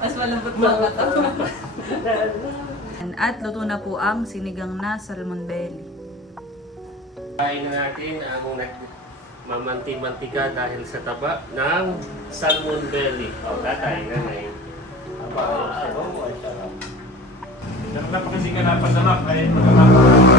Mas malambot mga to. At luto na po ang sinigang na salmon belly. Kain na natin ang mamanti-mantika dahil sa taba ng salmon belly. O, tatay na ngayon. Sarap kasi ka napasarap ay magkakapasarap.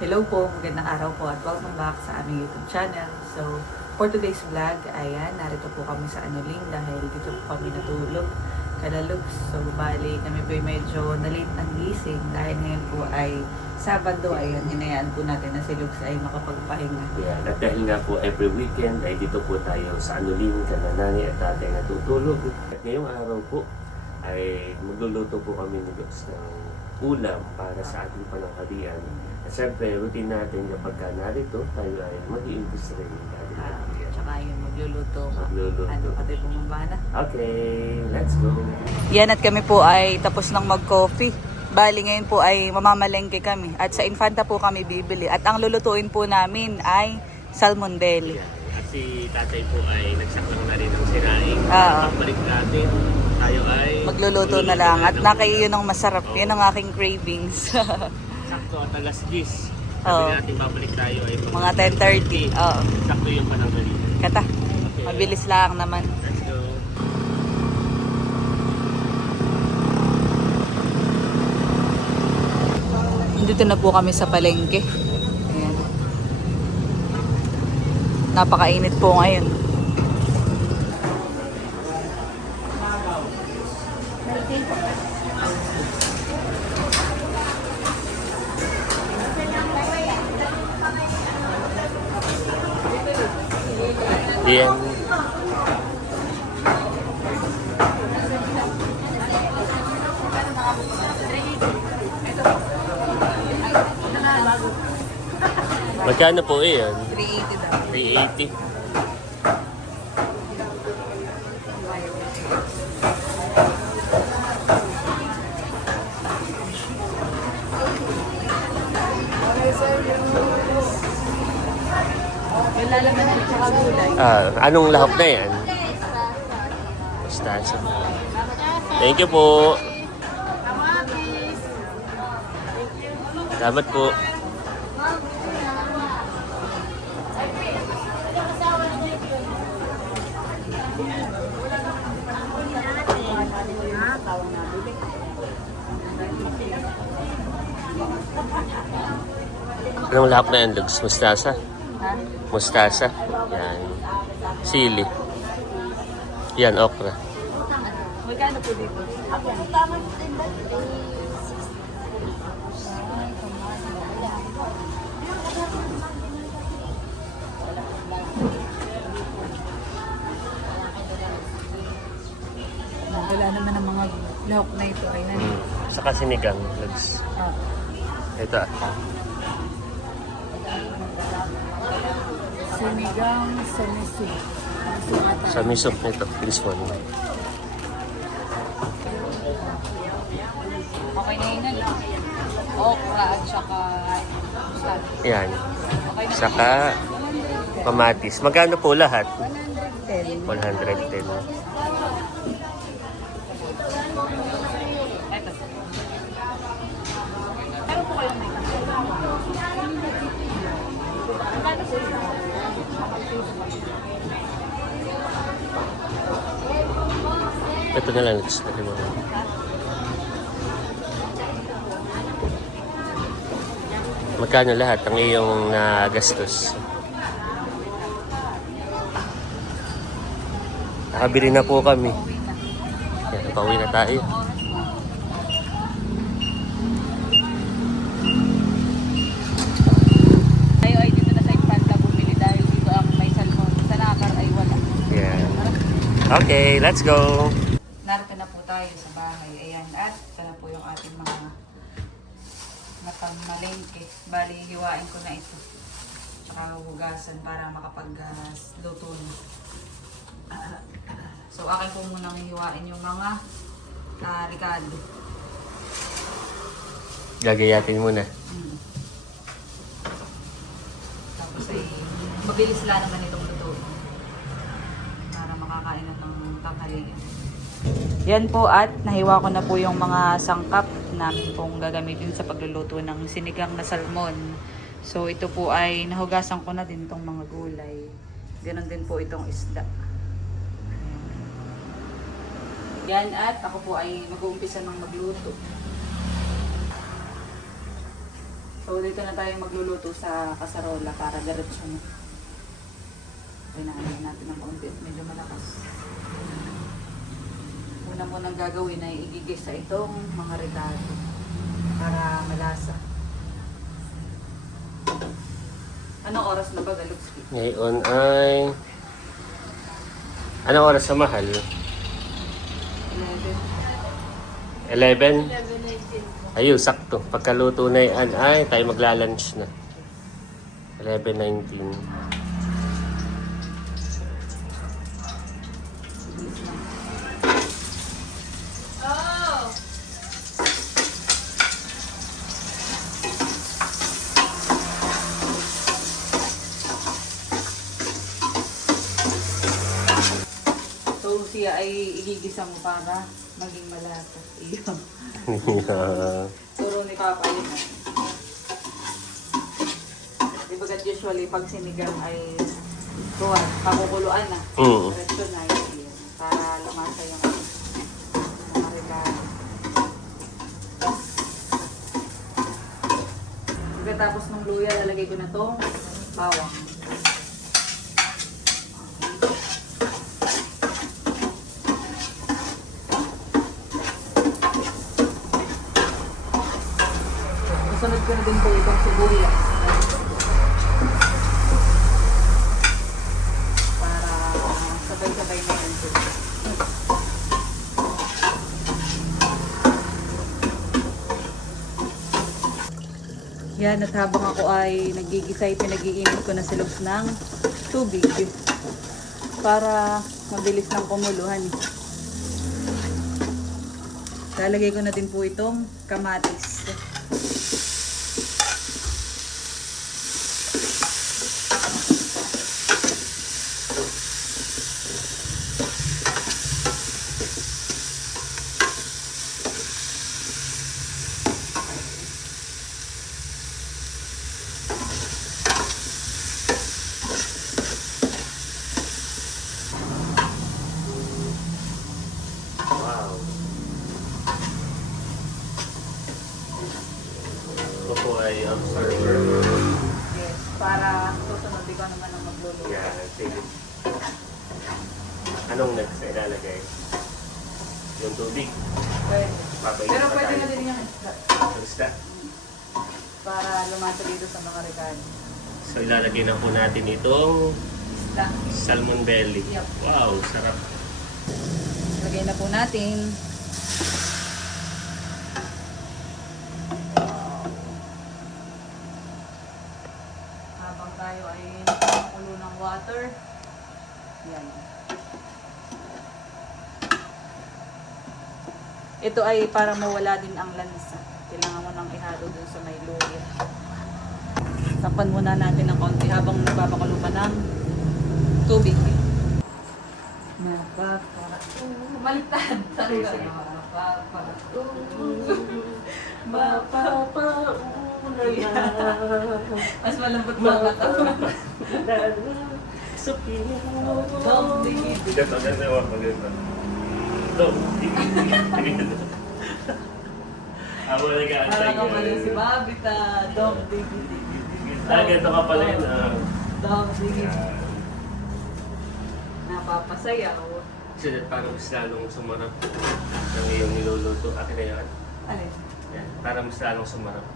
Hello po, magandang araw po at welcome back sa aming YouTube channel. So, for today's vlog, ayan, narito po kami sa Anuling dahil dito po kami natulog kalalugs. So, bali, kami po medyo na-late ang gising dahil ngayon po ay Sabado. Ayan, hinayaan po natin na si Lugs ay makapagpahinga. Yeah, at dahil nga po every weekend ay dito po tayo sa Anuling, kananani at tatay natutulog. At ngayong araw po ay magluluto po kami ni Lugs ng ulam para sa ating pananghalian. At syempre, routine natin kapag ka narito, tayo ay mag-i-imbis rin. Tsaka yun, magluluto. Magluluto. Ano, pati bumaba na. Okay, let's go. Yan, at kami po ay tapos ng mag-coffee. Bali ngayon po ay mamamalengke kami. At sa Infanta po kami bibili. At ang lulutuin po namin ay salmon belly. Yeah. At si tatay po ay nagsaklang na rin ng sinaing. Oo. Pagbalik natin, tayo ay Magluluto na lang. At nakaiyon ng masarap. Yan ang aking cravings. sakto at alas 10. Sabi Oo. natin babalik tayo ay Mga 10:30. Oo. Sakto yung pananghalian. Kata, Okay. mabilis lang naman. Let's go. Dito na po kami sa palengke. Ayan. Napakainit po ngayon. Yan. Magkano po yan? 380 daw. 380. Yung lalaman na tsaka gulay. Anong lahok na yan? Mustasa. Thank you po. Salamat po. Anong lahok na yan, Lugs? Mustasa? Ha? Mustasa. Yan. Sili. Yan, okra. Magkano po dito? Wala naman ang mga lahok na ito ay nani. Saka sinigang, Lugs. Ah. Ito. Sinigang sa miso. Sa miso nito. This one. Okay na yun. Okra at saka mustard. Yan. Okay na. Saka kamatis. Magkano po lahat? 110. 110. Ito. Meron po kayong may Ito na lang. Lugs. Ito mo. Magkano lahat ang iyong nagastos? Nakabili na po kami. Yan, pauwi na tayo. Tayo ay dito na sa Infanta bumili dahil dito ang may salmon. Sa Nakar ay wala. Yeah. Okay, let's go. Narito na po tayo sa bahay. Ayan. At ito na po yung ating mga malengke. Bali, hiwain ko na ito. Tsaka hugasan para makapag-luto na. So, akin po munang hiwain yung mga ricado. Gagayatin muna. Tapos ay mabilis lang naman itong luto. Para makakain na ng tanghalian. Yan po at nahiwa ko na po yung mga sangkap namin pong gagamitin sa pagluluto ng sinigang na salmon. So ito po ay nahugasan ko na din itong mga gulay. Ganon din po itong isda. Yan at ako po ay mag-uumpisa ng magluto. So dito na tayo magluluto sa kasarola para diretso na. Pinaanin natin ng kaunti at medyo malakas. Una mo nang gagawin ay igigis sa itong mga ricado para malasa. Anong oras na ba, Galupski? Ngayon ay... Anong oras sa mahal? 11. 11? Ayun, sakto. Pagkaluto na yan ay tayo magla-lunch na. 11:19. So siya ay igigisa mo para maging malasa. Iyon. Turo ni Papa yun. Di ba usually pag sinigang ay tuwan, pakukuluan na. Diretso na yun. Para lumasa yung mga regalo. Pagkatapos ng luya, lalagay ko na tong bawang. Sunod ko na din po itong sibuyas. Para sabay-sabay na yun. Yan, at habang ako ay nagigisa, pinag-iinit ko na silog ng tubig para mabilis ng kumuluhan. Lalagay ko na din po itong kamatis. Wow. Ako po ay observer. Yes, para susunod ikaw naman ang magluluto. Yan, sige. Anong next na ilalagay? Yung tubig. Pwede. Papainit Pero pa pwede tayo. na din yung isda. Basta. Para lumasa dito sa mga regalo. So ilalagay na po natin itong Isda. salmon belly. Yep. Wow, sarap. Lagay na po natin. Habang tayo ay nakukulo ng water. Yan. Ito ay para mawala din ang lansa. Kailangan mo nang ihalo dun sa may luya. Takpan muna natin ng konti habang nagpapakulo pa ng tubig. Baliktad. Mas malambot pa ang katawan. Dog digid. Dito, dito, ako dito. Dog digid. Ako nag-aantay. Parang ka pala si Babita. Dog digid. Ganito ka pala yun. Dog digid. Napapasayaw. Kasi parang mas lalong sumarap ng iyong niluluto. Akin na yan. Alin? Yan. Parang mas lalong sumarap.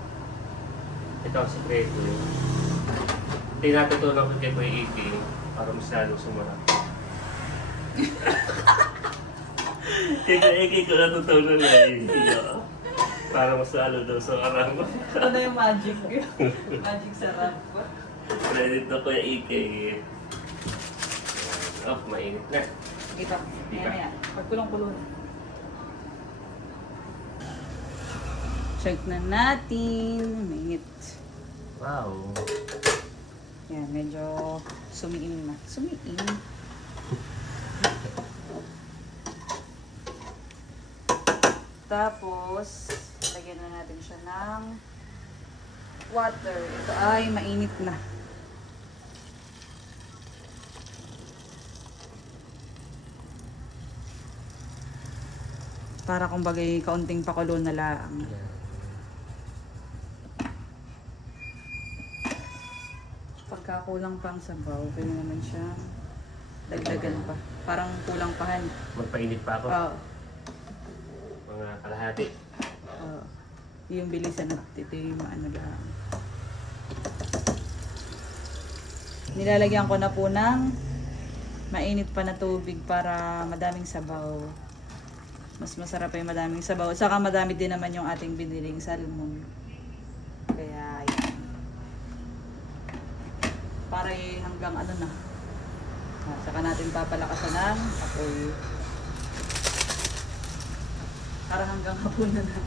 Ito ang sekreto. Tinatutunan ko kay Kuya Iki para mas lalong sumarap. Kay Kuya Iki ko natutunan na yun. Para mas lalo daw sumarap. Ito na yung magic. Magic sarap. Credit na Kuya Iki. Oh, mainit na. Ito. Ayan, ayan. Pagkulong-kulong. Check na natin. Mainit. Wow. Yan, medyo sumiin na. Sumiin. Tapos, lagyan na natin siya ng water. Ito ay mainit na. Para kumbaga kaunting pakulo na lang. Pagka kulang pang sabaw, pwede naman siya dagdagan pa. Parang kulang pahan. Magpainit pa ako. Oo. Mga kalahati. Oo. Yung bilisan at ito yung ano lang. Nilalagyan ko na po ng mainit pa na tubig para madaming sabaw. Mas masarap pa yung madaming sabaw. Saka madami din naman yung ating biniling salmon. Kaya yan. Para hanggang ano na. Saka natin papalakasan ng apoy. Para hanggang hapunan na.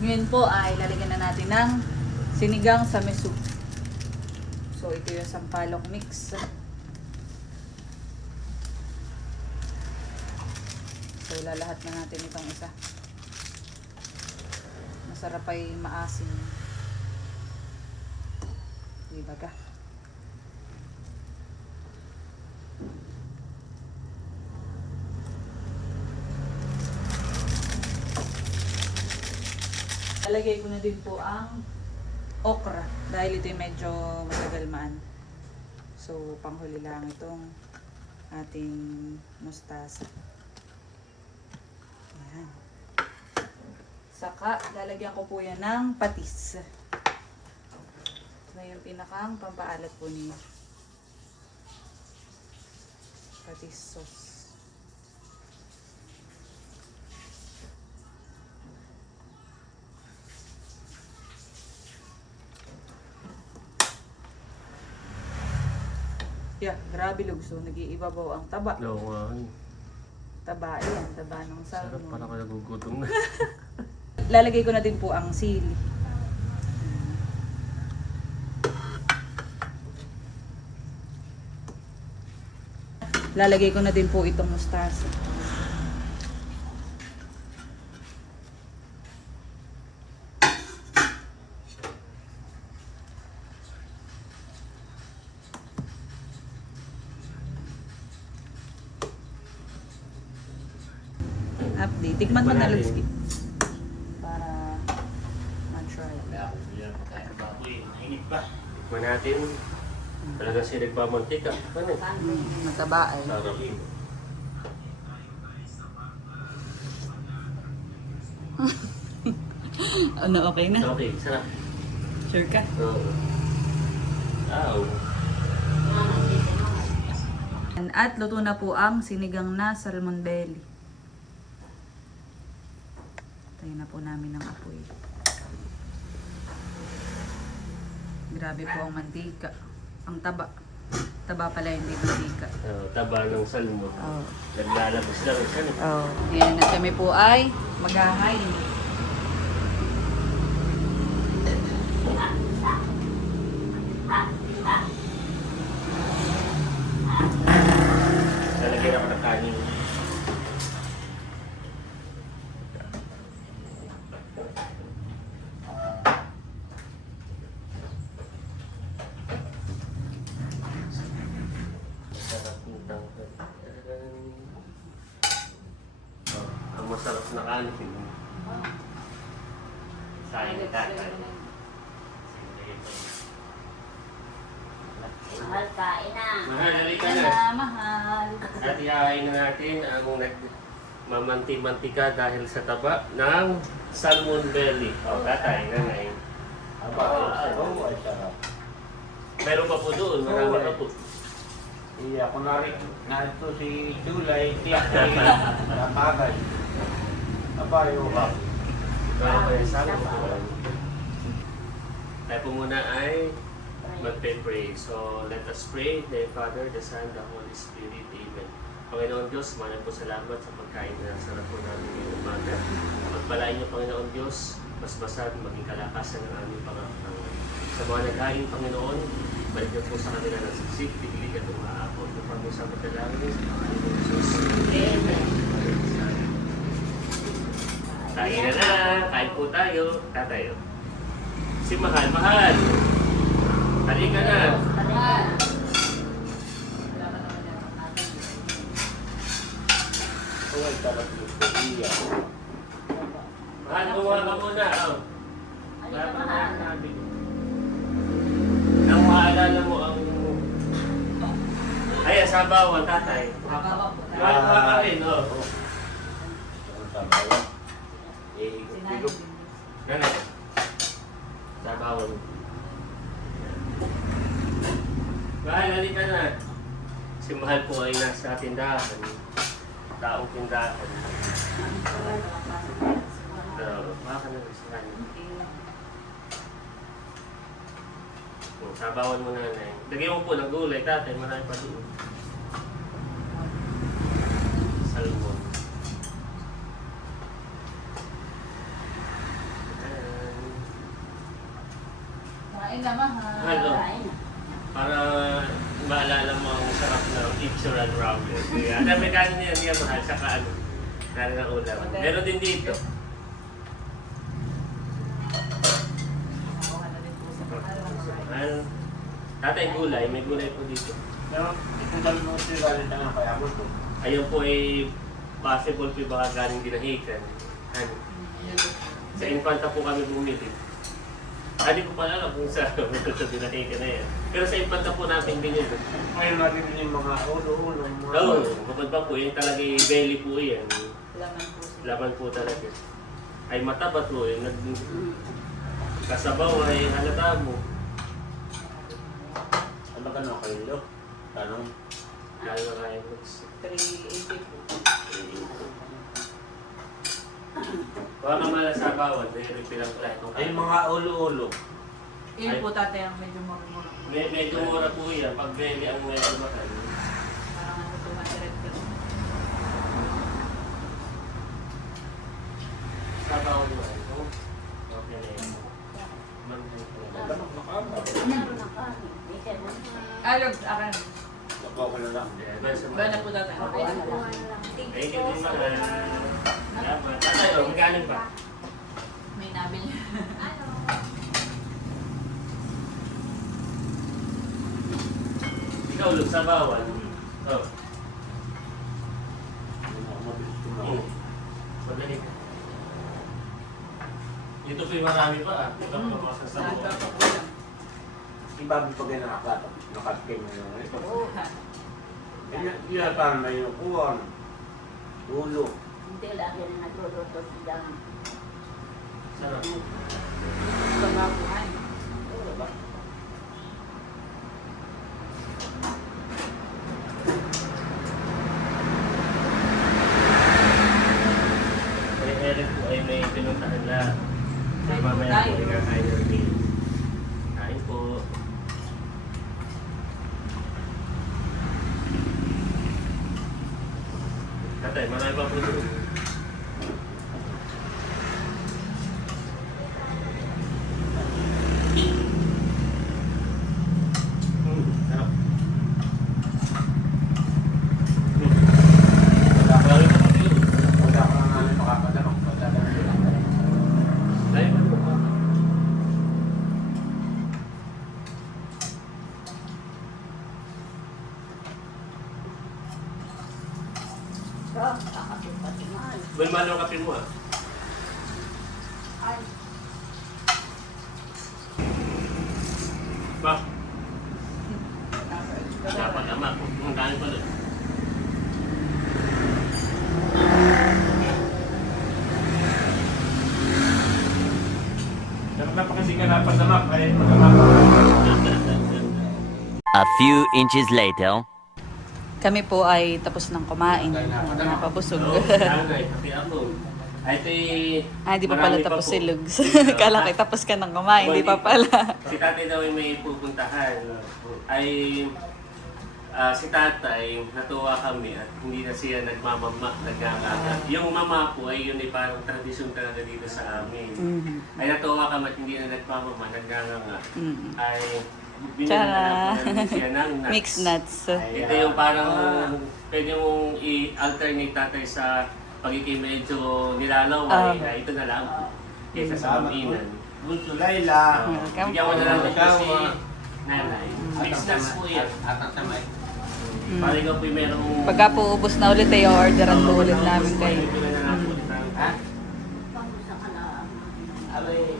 Ngayon po ay lalagyan na natin ng sinigang sa soup. So ito yung sampalok mix. So ilalahat na natin itong isa. Masarap ay maasim. Diba ka? Lalagay ko na din po ang okra dahil ito medyo matagalmaan. So panghuli lang itong ating mustasa. Ayan. Saka lalagyan ko po yan ng patis. Ito yung pinakang pampaalat po niya. Patis sauce. Yeah, grabe lugso. Nag-iibabaw ang taba. Oo nga. Taba yan, taba ng Sarap, salmon. parang ako nagugutom na. Lalagay ko na din po ang sili. Lalagay ko na din po itong mustasa. Update. Tikman mo na Tikman natin. Lutski. Para ma-try. Tikman natin. Talagang si nagmamantika. Ano? Mataba ay. Sarap. Ano, okay na? Okay, sarap. Sure ka? Oo. Wow. At luto na po ang sinigang na salmon belly. Tayo na po namin ng apoy. Grabe po ang mantika. Ang taba. Taba pala, hindi mantika. Taba ng salmon. Oh. Naglalabas lang siya. Oh. Yan, at kami po ay maghahain. Lalagyan ako ng kanin. Masarap nitang ang masarap na kanin. Sayang tatay. Mahal, kain na. Mahal, halika Yan na. na, mahal. At ihahain na natin ang nagmamanti-mantika dahil sa taba ng salmon belly. O, tatay, nanay. Oo, ay sarap. Meron pa po doon, marami pa po. Iya, ako narito si Julay, tiyak na napagay. Abayo ba? Meron pa yung salmon. Tayo po muna ay magpe-pray. So, let us pray. The Father, the Son, the Holy Spirit. Amen. Panginoon Diyos, maraming po salamat sa pagkain na sarap po namin ngayong umaga. Pagpalain niyo, Panginoon Diyos, basbasan, maging kalakasan ng aming pangapangan. Sa mga naghain, Panginoon, balik niyo po sa kanila ng siksik, tiglig at umaapon. Ito pa mo sa madalangin, sa pangalan ng Jesus. Amen. Kain na! Kain po tayo. Tatayo. Si Mahal, Mahal! Halika na! Oh, ay sarap yung kuya. Mahal, gumawa ka muna. Oh. Nang maalala mo ang... Ay, sabawan, tatay. Mahal ka rin, oh. Ang sabaw. Ikot-ikot. Ganun. Sabawan. Mahal, halika na. Si Mahal po ay nasa tindahan. Taong tindahan. Baka na rin sila. Sabawan mo na na. Lagyan mo po ng gulay, tatay. Marami pa doon. Salmon. Kain na, mahal. Hello. Para maalala mo ang sarap ng Ichiran ramen. Kaya, alam mo kanin niya, niya mahal, saka ano, narin ang ulam. Meron din dito. Ano? Tatay, gulay. May gulay po dito. Pero, itong dalawang sila galing na kaya mo to. Ayun po ay possible po baka galing dinahikan. Ano? Sa Infanta po kami bumili. Hindi ko pala alam kung sa dinahikan na yan. Pero sa Infanta po natin binili. Ngayon natin yung mga ulo-ulo. Oo, bukod pa po, yung talaga belly po yan. Laman po siya. Laman po talaga. Ay matapat po, yung kasabaw ay halata mo. Ano ka na kayo? Tanong. Lalo na kayo looks. 380 po. Baka ka malasabawan, may repilang pala itong Ay, mga ulo-ulo. Yun po tatay ang medyo mura. Medyo mura po yan, pag belly ang medyo mahal. Parang ano po, 100 po. Sabawan mo ito. Okay na yun. Damak na ka. Alog, akan. Baka ko na lang. Ba na po tatay? Thank you din mahal. Salamat. Tatay, oh, magaling pa. May nabili. Ikaw, Lug, sabawan. Oh. Hindi na ako mabilis Hmm. kumain. Madali ka. Dito po yung marami pa ah. Ito po mga sasabawan. Si Bobby pag ay nakatim na yun. Yan parang may upuan. Ulo. Hindi lagi na nagluluto sila. Sarap. Pagkakuhan. Ano ba? May Eric po ay may pinuntahan na. Kain po Mamaya tayo. po ikakain ng meal. Kain po. Tatay, marami pa po doon. Sarap. Marami pa po doon. Wala ka nga namin makakadamang. Wala ka na lang. Dahil pa po. May malo kape mo ah. Ba? Dapat ama. Ang dami pa doon. Dapat na pa kasi ka napadamap. Ay, madamap. A few inches later. Kami po ay tapos ng kumain. Napabusog. Oo, nanay, pati ako. Ito Di pa pala tapos si Lugs. Dito. Kala ko tapos ka nang kumain, hindi pa pala. Si tatay daw ay may pupuntahan. Ay, si tatay, natuwa kami at hindi na siya nagkakagat. Yung mama po ay yun ay parang tradisyon talaga dito sa amin. Ay natuwa kami at hindi na nagmamama, nagkakagat. Ay, binigyan na lang po namin siya ng nuts. Mixed nuts. Ito yung parang pwede mong i-alternate tatay sa pagiging medyo nilalaway. Ito na lang kaysa sa maminan. Bunso Layla. Welcome Bigyan ko na lang po. dito si nanay. Mixed nuts po yan. At tamay. Para ikaw po merong... Pagka po ubos na ulit ay orderan po ulit namin kayo. Ha? Pamusa ka na. Aray.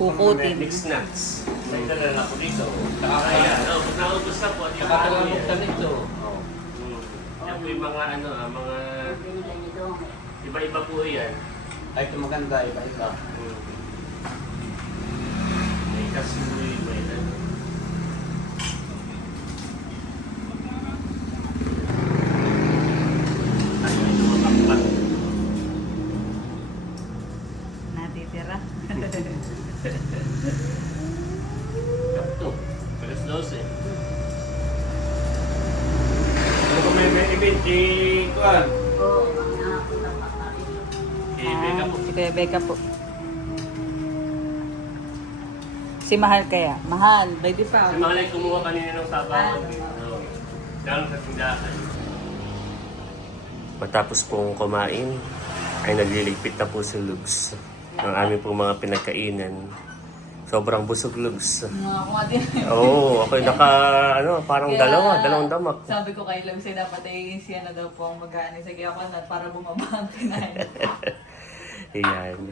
Kukutin. Mixed nuts. May dala na po dito. Kaya, pag naubos na po, di ba? Nakatulog ka nito. Yan po yung mga mga... Binigyan niyo doon. Iba-iba po yan. Ay, ito maganda. Iba-iba. May kasuy, may ano. Ano ito makakpat? Natitira. Kapto. Alas 12. Ano kung may event, Kuan? Oo, ang nakapunta pa pa rin. Beka po. Si Kuya Becca po. Si Mahal kaya? Mahal, pwede pa. Si Malay kumuha kanina ng sabawan dito. Galing sa tindahan. Matapos pong kumain, ay nagliligpit na po si Lugs ng aming pong mga pinagkainan. Sobrang busog, Lugs. Nakakuha din. Oo, ako'y parang dalawang damak. Sabi ko kay Lugs, dapat ay siya na daw po ang mag-aani sa Giyakon at para bumaba ang kinain. Ayan.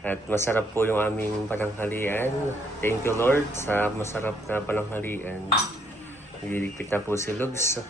At masarap po yung aming pananghalian. Thank you, Lord, sa masarap na pananghalian. Nagliligpit na po si Lugs.